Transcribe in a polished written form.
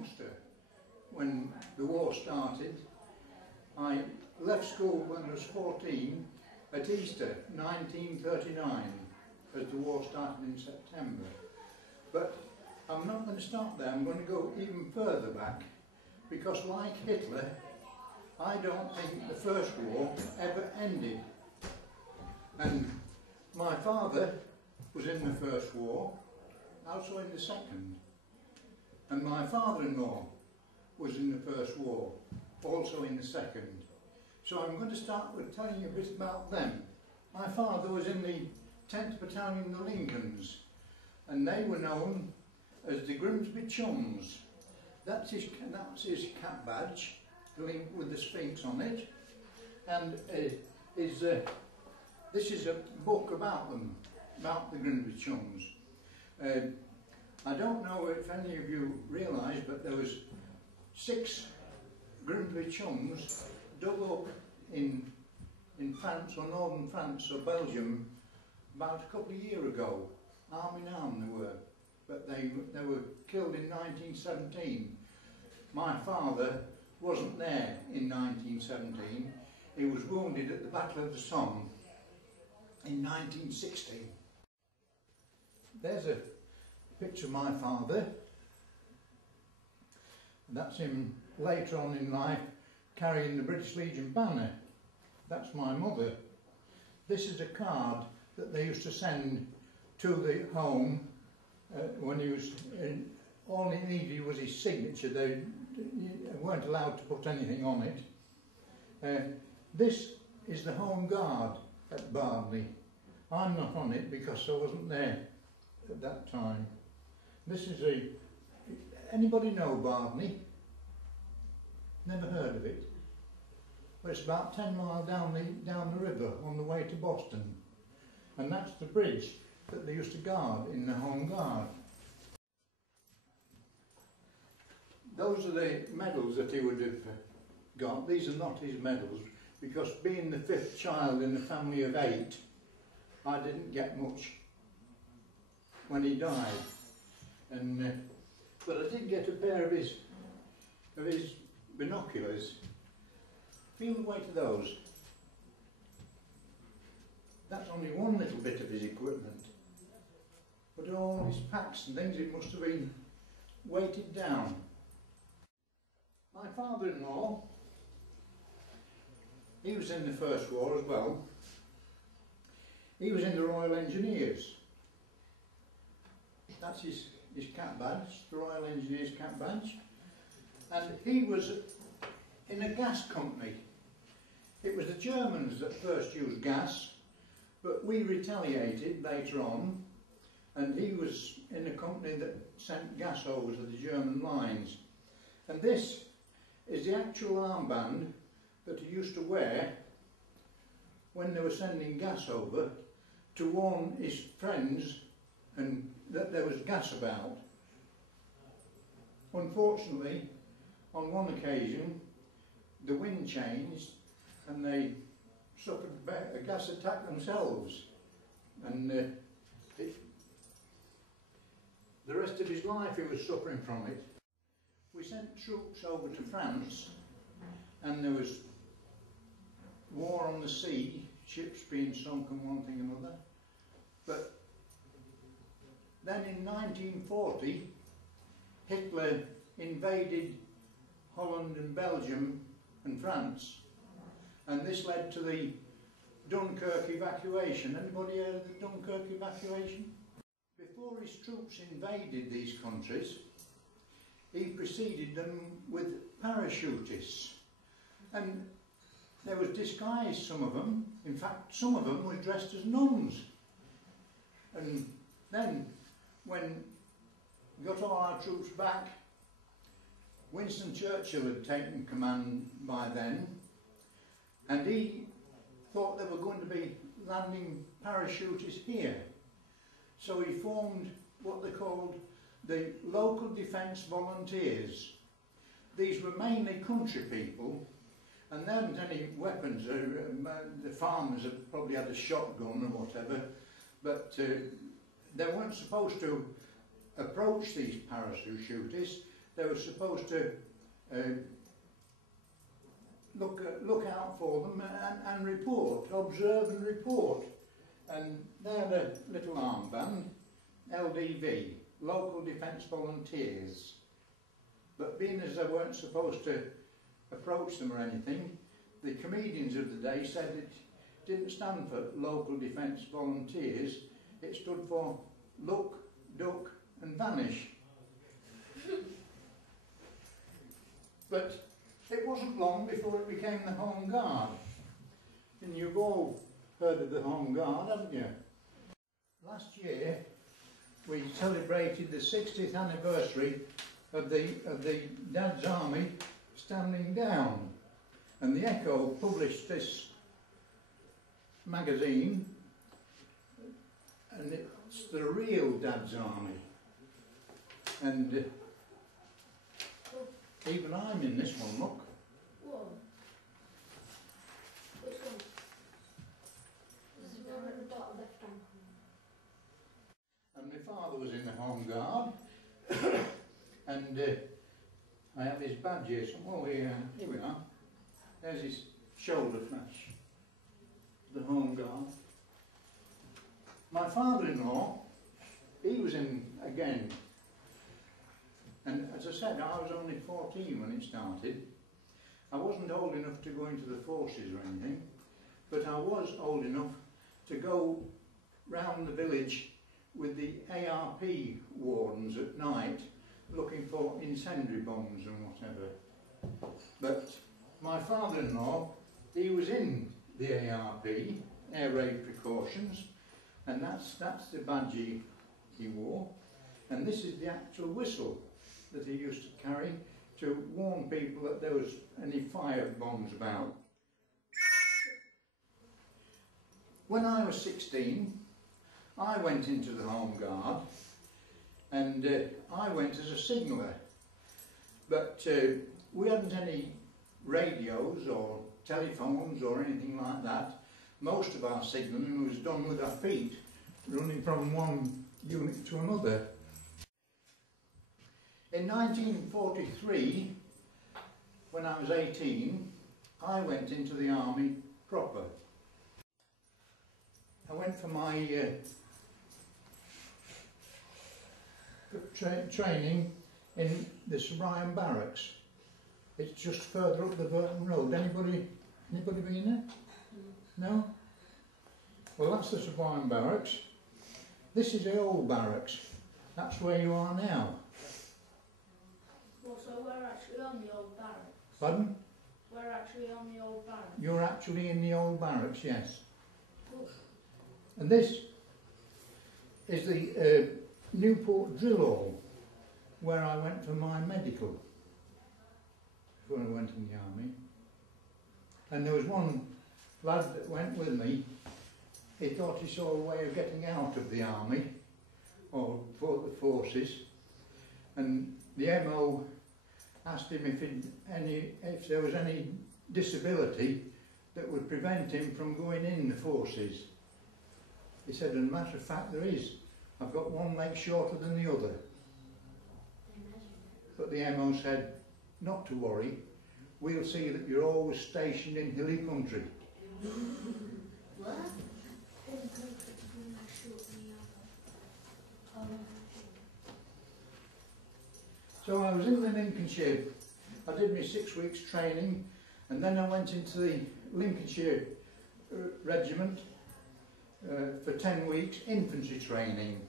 youngster when the war started. I left school when I was 14 at Easter 1939 as the war started in September. But I'm not going to stop there, I'm going to go even further back, because like Hitler, I don't think the First War ever ended. And my father was in the First War, also in the Second. And my father-in-law was in the First War, also in the Second. So I'm going to start with telling you a bit about them. My father was in the 10th Battalion, the Lincolns, and they were known as the Grimsby Chums. That's his cap badge, linked with the Sphinx on it. And this is a book about them, about the Grimsby Chums. I don't know if any of you realise, but there was 6 Grimsby Chums dug up in France, or northern France, or Belgium, about a couple of years ago. Arm in arm they were, but they were killed in 1917. My father wasn't there in 1917. He was wounded at the Battle of the Somme in 1916. There's a picture of my father. That's him later on in life carrying the British Legion banner. That's my mother. This is a card that they used to send to the home when he was in. All he needed was his signature. They weren't allowed to put anything on it. This is the Home Guard at Bardley. I'm not on it because I wasn't there at that time. This is anybody know Bardley? Never heard of it. Well, it's about 10 miles down the river on the way to Boston. And that's the bridge that they used to guard in the Home Guard. Those are the medals that he would have got. These are not his medals, because being the 5th child in a family of 8, I didn't get much when he died. And but I did get a pair of his binoculars. Feel the weight of those. That's only one little bit of his equipment. But all his packs and things, it must have been weighted down. My father-in-law, he was in the First War as well. He was in the Royal Engineers. That's his cap badge, the Royal Engineers cap badge. And he was in a gas company. It was the Germans that first used gas, but we retaliated later on, and he was in a company that sent gas over to the German lines. And this is the actual armband that he used to wear when they were sending gas over, to warn his friends and that there was gas about. Unfortunately, on one occasion, the wind changed and they suffered a gas attack themselves, and the rest of his life he was suffering from it. We sent troops over to France, and there was war on the sea, ships being sunk and one thing and another. But then in 1940, Hitler invaded Holland and Belgium and France, and this led to the Dunkirk evacuation. Anybody heard of the Dunkirk evacuation? Before his troops invaded these countries, he preceded them with parachutists, and they were disguised, some of them. In fact, some of them were dressed as nuns. And then, when we got all our troops back, Winston Churchill had taken command by then, and he thought they were going to be landing parachutists here. So he formed what they called the Local Defence Volunteers. These were mainly country people, and there weren't any weapons. The farmers had probably had a shotgun or whatever, but they weren't supposed to approach these parachutists. they were supposed to look out for them and report, observe and report. And they had a little armband, LDV, Local Defence Volunteers. But being as they weren't supposed to approach them or anything, the comedians of the day said it didn't stand for Local Defence Volunteers, it stood for Look, Duck and Vanish. But it wasn't long before it became the Home Guard. And you've all heard of the Home Guard, haven't you? Last year we celebrated the 60th anniversary of the Dad's Army standing down. And the Echo published this magazine, and it's the real Dad's Army. And even I'm in this one, look. Whoa. Which one? This is the one at the bottom left hand. And my father was in the Home Guard, and I have his badges. Oh, here we are. There's his shoulder flash. The Home Guard. My father-in-law, he was in again. And as I said, I was only 14 when it started. I wasn't old enough to go into the forces or anything, but I was old enough to go round the village with the ARP wardens at night looking for incendiary bombs and whatever. But my father-in-law, he was in the ARP, Air Raid Precautions, and that's the badge he wore. And this is the actual whistle that he used to carry to warn people that there was any fire bombs about. When I was 16, I went into the Home Guard, and I went as a signaller. But we hadn't any radios or telephones or anything like that. Most of our signalling was done with our feet, running from one unit to another. In 1943, when I was 18, I went into the army proper. I went for my training in the Ryan Barracks. It's just further up the Burton Road. Anybody been there? No? Well, that's the Ryan Barracks. This is the old barracks. That's where you are now. Well, so we're actually on the old barracks. Pardon? We're actually on the old barracks. You're actually in the old barracks, yes. Oh. And this is the Newport Drill Hall, where I went for my medical before I went in the army. And there was one lad that went with me. He thought he saw a way of getting out of the army or for the forces, and the MO asked him if there was any disability that would prevent him from going in the forces. He said, as a matter of fact, there is. I've got one leg shorter than the other. But the MO said, not to worry, we'll see that you're always stationed in hilly country. What? So I was in the Lincolnshire. I did my 6 weeks training, and then I went into the Lincolnshire Regiment for 10 weeks infantry training.